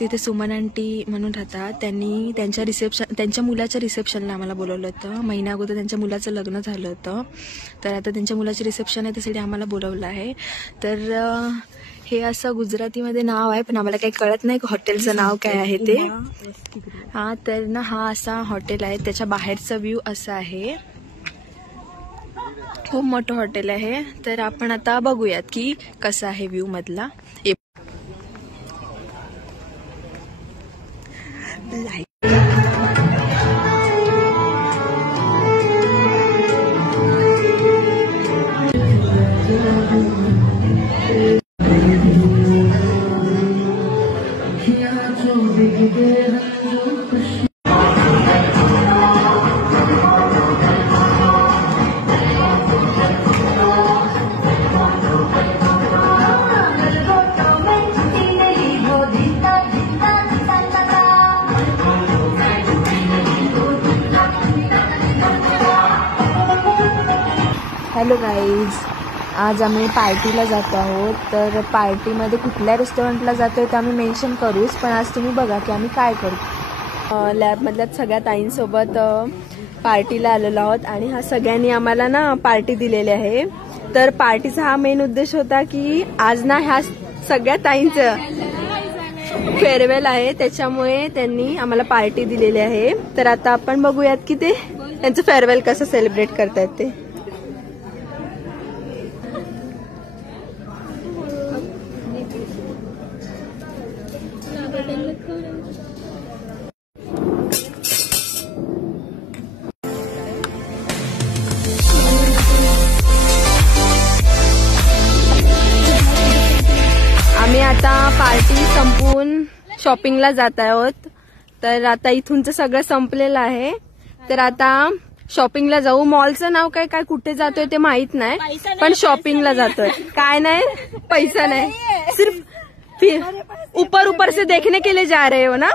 तिथे सुमन आंटी म्हणून राहतात. त्यांनी त्यांच्या मुलाच्या रिसेप्शनला आम्हाला बोलवलं होतं. महिना अगोदर त्यांच्या मुलाचं लग्न झालं होतं, तर आता त्यांच्या मुलाची रिसेप्शन आहे, त्यासाठी आम्हाला बोलवलं आहे. तर हे असं गुजरातीमध्ये नाव आहे, पण आम्हाला काही कळत नाही हॉटेलचं नाव काय आहे ते. हा तर ना हा असा हॉटेल आहे, त्याच्या बाहेरचा व्ह्यू असा आहे. खूप मोठं हॉटेल आहे. तर आपण आता बघूयात की कसं आहे व्ह्यू मधला. हॅलो गाईज, आज आम्ही पार्टीला जात आहोत. तर पार्टीमध्ये कुठल्या रेस्टॉरंटला जातोय ते आम्ही मेन्शन करूच, पण आज तुम्ही बघा की आम्ही काय करू. लॅबमधल्या सगळ्या ताईंसोबत पार्टीला आलेलो आहोत आणि हा सगळ्यांनी आम्हाला ना पार्टी दिलेली आहे. तर पार्टीचा हा मेन उद्देश होता की आज ना ह्या सगळ्या ताईंचं फेअरवेल आहे, त्याच्यामुळे त्यांनी आम्हाला पार्टी दिलेली आहे. तर आता आपण बघूयात की ते त्यांचं फेअरवेल कसं सेलिब्रेट करतायत ते. आम्ही आता पार्टी संपवून शॉपिंगला जात आहोत. तर आता इथूनचं सगळं संपलेलं आहे. तर आता शॉपिंगला जाऊ. मॉलचं नाव काय काय कुठे जातोय ते माहित नाही, पण शॉपिंगला जातोय. काय नाही, पैसा नाही, सिर्फ ऊपर ऊपर से देखने के लिए जा रहे हो ना.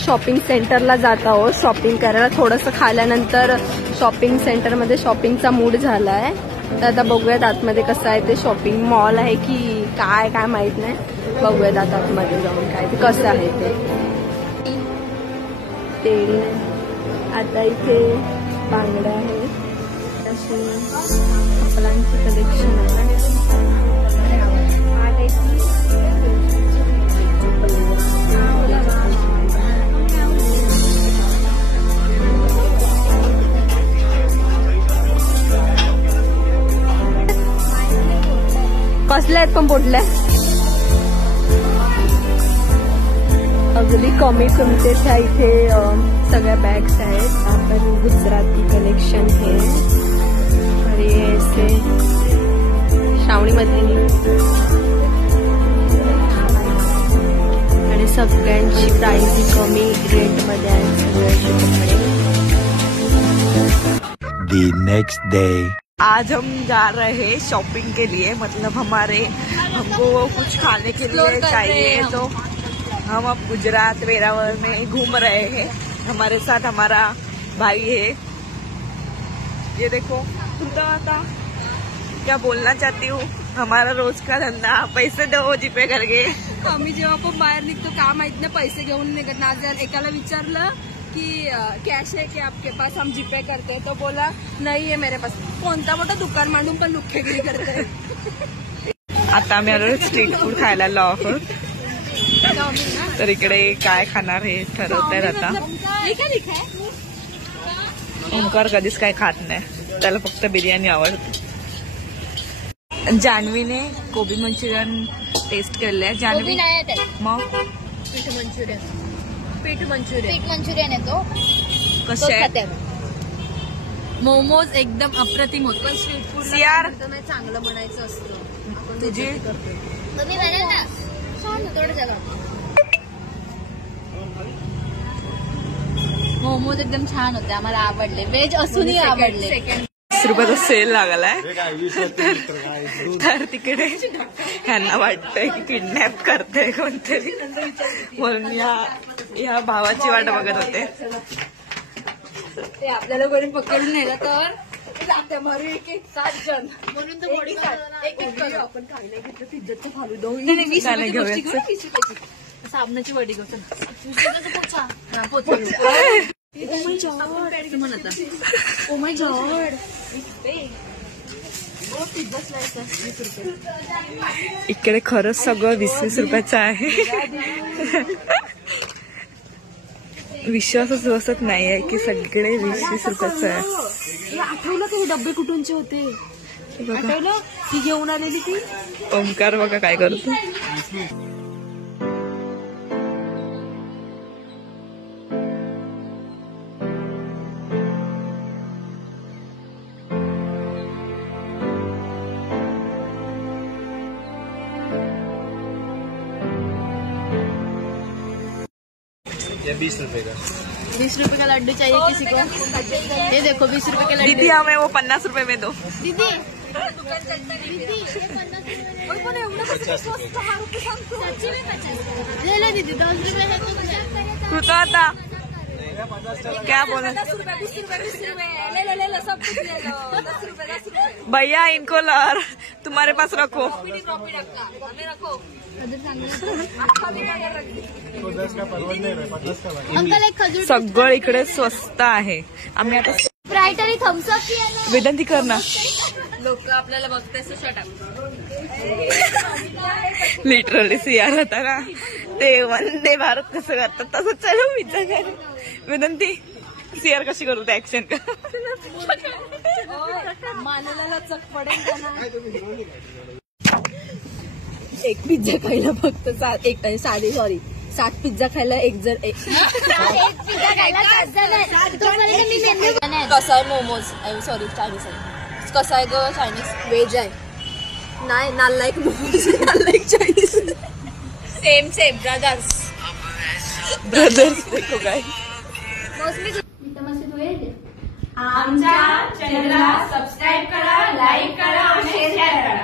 शॉपिंग सेंटरला जात आहोत शॉपिंग करायला. थोडंसं खाल्यानंतर शॉपिंग सेंटरमध्ये शॉपिंगचा मूड झालाय. तर आता बघूयात आतमध्ये कसं आहे ते. शॉपिंग मॉल आहे की काय काय माहित नाही. बघूयात आता आतमध्ये जाऊन काय ते कसं आहे ते. आता इथे बांगड्या आहेत, असे कपड्यांचं कलेक्शन आहे. कसल्या आहेत पण पोटल्या अगदी कमी किमतीच्या इथे सगळ्या बॅग्स आहेत. आपण गुजराती कलेक्शन हे आणि असे श्रावणीमधली आणि सगळ्यांची प्राइस कमी रेटमध्ये आहे. सगळ्यांचे The next day. आज हम जा रहे हैं शॉपिंग के लिए, मतलब हमको कुछ खाने के लिए चाहिए, तो हम अब गुजरात वेरावल में घूम रहे हैं. हमारे साथ हमारा भाई है. ये देखो, तुम तो आता क्या बोलना चाहती हूँ. हमारा रोज का धंदा, पैसे दो जीपे करके. आम्ही जेव्हा पण बाहेर निघतो का माहित नाही पैसे घेऊन निघत ना. जर एकाला विचारलं कि कैश है कि आपके पास, हम जीपे करते हैं, तो बोला नहीं है मेरे पास. कोणता मोठा दुकान मांडून पण लुख्खेगिरी करते. आता आम्ही आलो स्ट्रीट फूड खायला आहोत. तर इकडे काय खाणार हे ठरवतायत आता. ओंकार कधीच काय खात नाही, त्याला फक्त बिर्याणी आवडते. जान्हवीने कोबी मंचुरियन टेस्ट केलेलं आहे. जान्हवी मग पीठ मंचुरियन आहे तो. कसे आहे मोमोज एकदम अप्रतिम होत. पण स्ट्रीट फूड यार चांगलं बनायचं असतं. तुझी मोमोज एकदम छान होते, आम्हाला आवडले. व्हेज असूनही आवडले. 20 रुपयाचा सेल लागलाय. तर तिकडे ह्यांना वाटतंय की किडनॅप करते कोणतरी, म्हणून या भावाची वाट बघत होते. ते आपल्याला कोणी पकडून नेलं तर जाते मरू एक 7 जण म्हणून तर बॉडी आपण खायला घेतलं पिझ्झाचं फालुदा साबणाची वडी घेऊ ओ माय गॉड इकडे खरंच सगळं 20-20 रुपयाचं आहे. विश्वासच बसत नाहीये की सगळे 20-20 रुपयाचं आहे. आठवलं का हे डब्बे कुठूनचे होते आठवलं ती घेऊन आलेली ती ओमकार बघा काय करतो. ये 20 रुपए का 20 रुपए का लड्डू चाहिए किसी को ये देखो 20 रुपए का लड्डू दीदी हमें वो 50 रुपए में दो. दीदी ले लो दीदी 10 रुपए है तो कृतज्ञता क्या बोला ले लो सब कुछ ले लो 10 रुपए भैया इनको तुम्हारे पास रखो. अंकल एक खजूर सगळं इकडे स्वस्त आहे. आम्ही आता स्प्राइट आणि थम्स अप विनंती कर ना. लोक आपल्याला बघते शट लिटरली सियार होता ना ते वंदे भारत कसं करतात तसं चलो पिझ्झा काय विनंती सियार कशी करू ते ऍक्शन का मानाला लचक पडेल एक पिझ्झा खायला फक्त एक साधे 7 पिझ्झा खायला एक जर पिझ्झा खायला कसा आहे मोमोज सॉरी चायनीज आहे कसा आहे ग चायनीज व्हेज आहे नाही नाल लाईक मोमोज नाल लाईक चायनीज सेम ब्रदर्स देखो काय आमच्या चॅनलला सबस्क्राईब करा लाईक करा आणि शेअर करा.